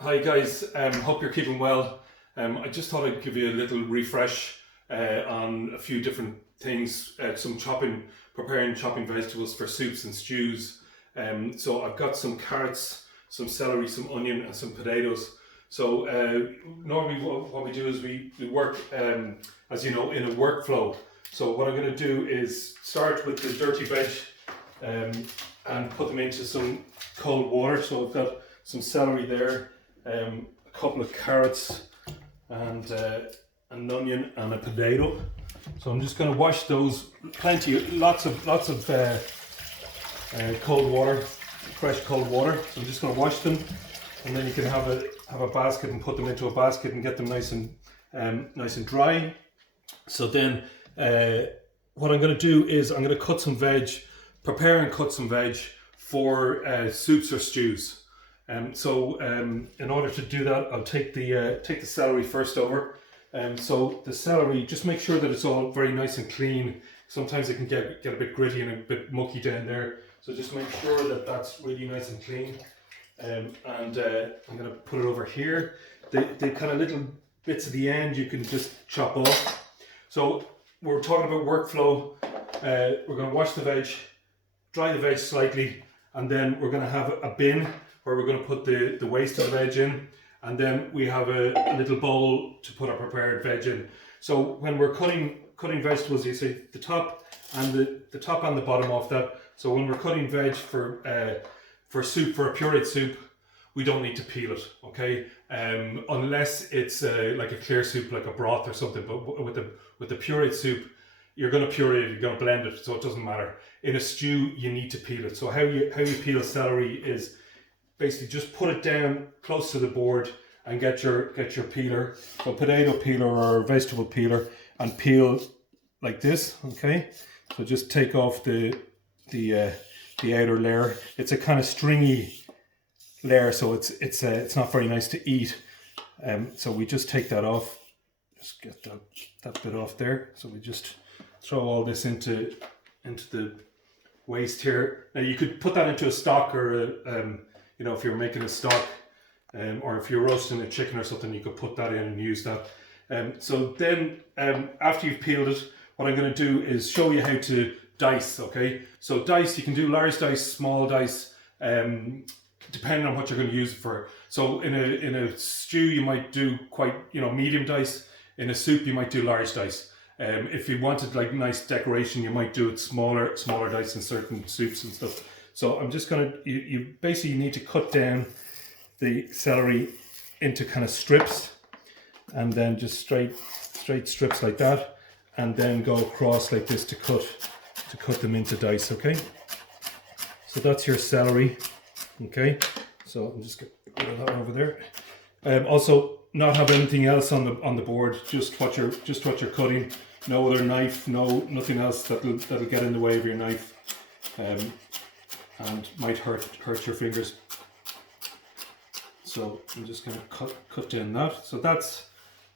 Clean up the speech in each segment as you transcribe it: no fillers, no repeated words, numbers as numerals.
Hi guys, hope you're keeping well. I just thought I'd give you a little refresh on a few different things, preparing chopping vegetables for soups and stews. So I've got some carrots, some celery, some onion and some potatoes. So normally what we do is we work, as you know, in a workflow. So what I'm going to do is start with the dirty veg and put them into some cold water. So I've got some celery there, a couple of carrots, and an onion and a potato. So I'm just going to wash those lots of cold water, fresh cold water. So I'm just going to wash them, and then you can have a basket and put them into a basket and get them nice and dry. So then what I'm going to do is I'm going to prepare and cut some veg for soups or stews. In order to do that, I'll take the celery first over. So the celery, just make sure that it's all very nice and clean. Sometimes it can get a bit gritty and a bit mucky down there. So just make sure that that's really nice and clean. I'm going to put it over here. The kind of little bits at the end you can just chop off. So we're talking about workflow. We're going to wash the veg, dry the veg slightly, and then we're going to have a bin where we're going to put the waste of the veg in, and then we have a little bowl to put our prepared veg in. So when we're cutting vegetables, you see the top and the top and the bottom of that. So when we're cutting veg for a pureed soup, we don't need to peel it, okay? Unless it's like a clear soup, like a broth or something. But with the pureed soup, you're going to puree it, you're going to blend it, so it doesn't matter. In a stew, you need to peel it. So how you peel celery is basically just put it down close to the board and get your peeler, so potato peeler or vegetable peeler, and peel like this, okay? So just take off the outer layer. It's a kind of stringy layer, so it's not very nice to eat. So we just take that off. Just get that bit off there. So we just throw all this into the waste here. Now you could put that into a stock or if you're making a stock, or if you're roasting a chicken or something, you could put that in and use that. So then after you've peeled it, what I'm going to do is show you how to dice, okay? So dice, you can do large dice, small dice, depending on what you're going to use it for. So in a stew, you might do quite, medium dice. In a soup, you might do large dice. If you wanted like nice decoration, you might do it smaller dice in certain soups and stuff. So I'm just going to, you basically need to cut down the celery into kind of strips, and then just straight strips like that, and then go across like this to cut them into dice, okay? So that's your celery, okay? So I'm just going to put that over there. Also, not have anything else on the board, just what you're cutting. No other knife, nothing else that'll get in the way of your knife. And might hurt your fingers. So I'm just going to cut down that. So that's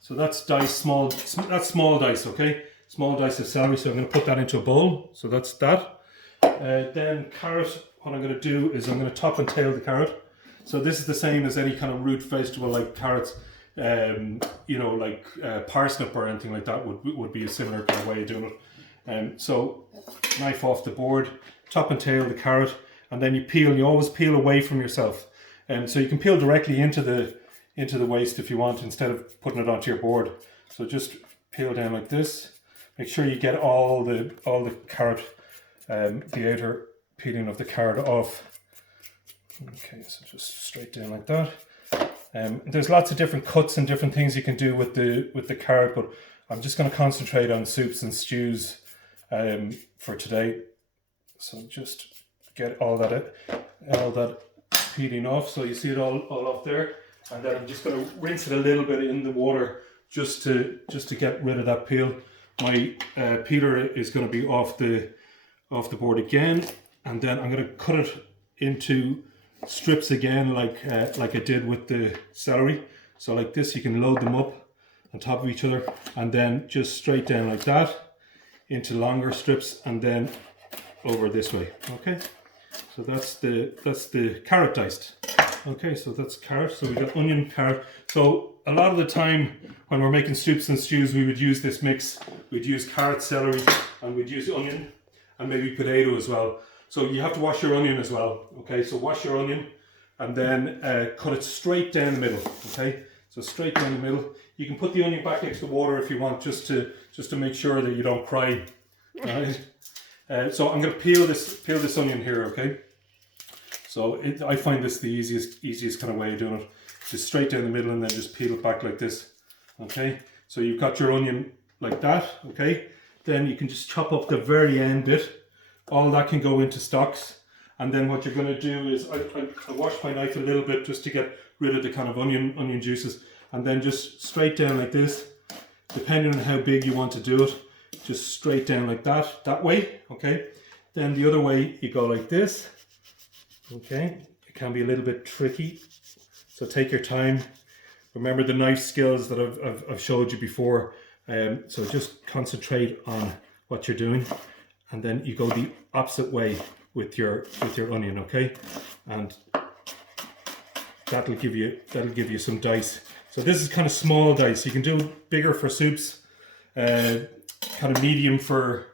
dice, that's small dice, okay? Small dice of celery. So I'm going to put that into a bowl. So that's that. Then carrot. What I'm going to do is I'm going to top and tail the carrot. So this is the same as any kind of root vegetable like carrots. Like parsnip or anything like that would be a similar kind of way of doing it. So knife off the board, top and tail the carrot. And then you peel, and you always peel away from yourself. So you can peel directly into the waste if you want, instead of putting it onto your board. So just peel down like this. Make sure you get all the carrot, the outer peeling of the carrot off. Okay, so just straight down like that. There's lots of different cuts and different things you can do with the carrot, but I'm just going to concentrate on soups and stews for today. So just get all that peeling off. So you see it all off there, and then I'm just going to rinse it a little bit in the water just to get rid of that peel. My peeler is going to be off the board again, and then I'm going to cut it into strips again, like I did with the celery. So like this, you can load them up on top of each other, and then just straight down like that into longer strips, and then over this way, okay? So that's the carrot diced. Okay, so that's carrot. So we got onion, carrot. So a lot of the time when we're making soups and stews, we would use this mix. We'd use carrot, celery, and we'd use onion and maybe potato as well. So you have to wash your onion as well. Okay, so wash your onion and then cut it straight down the middle. Okay, so straight down the middle. You can put the onion back next to water if you want, just to make sure that you don't cry. Right. So I'm going to peel this onion here. Okay. So I find this the easiest kind of way of doing it. Just straight down the middle and then just peel it back like this. Okay, so you've got your onion like that. Okay, then you can just chop up the very end bit. All that can go into stocks. And then what you're going to do is I wash my knife a little bit just to get rid of the kind of onion juices. And then just straight down like this, depending on how big you want to do it. Just straight down like that way. Okay, then the other way you go like this. Okay, it can be a little bit tricky, so take your time. Remember the knife skills that I've showed you before. So just concentrate on what you're doing, and then you go the opposite way with your onion. Okay, and that'll give you some dice. So this is kind of small dice. You can do bigger for soups, kind of medium for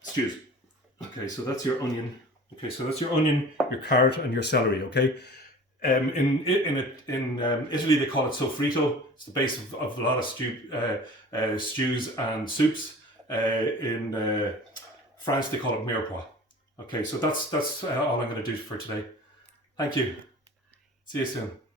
stews. Okay, so that's your onion. Okay, so that's your onion, your carrot, and your celery. Okay, in Italy they call it sofrito. It's the base of a lot of stews and soups. In France they call it mirepoix. Okay, so that's all I'm going to do for today. Thank you. See you soon.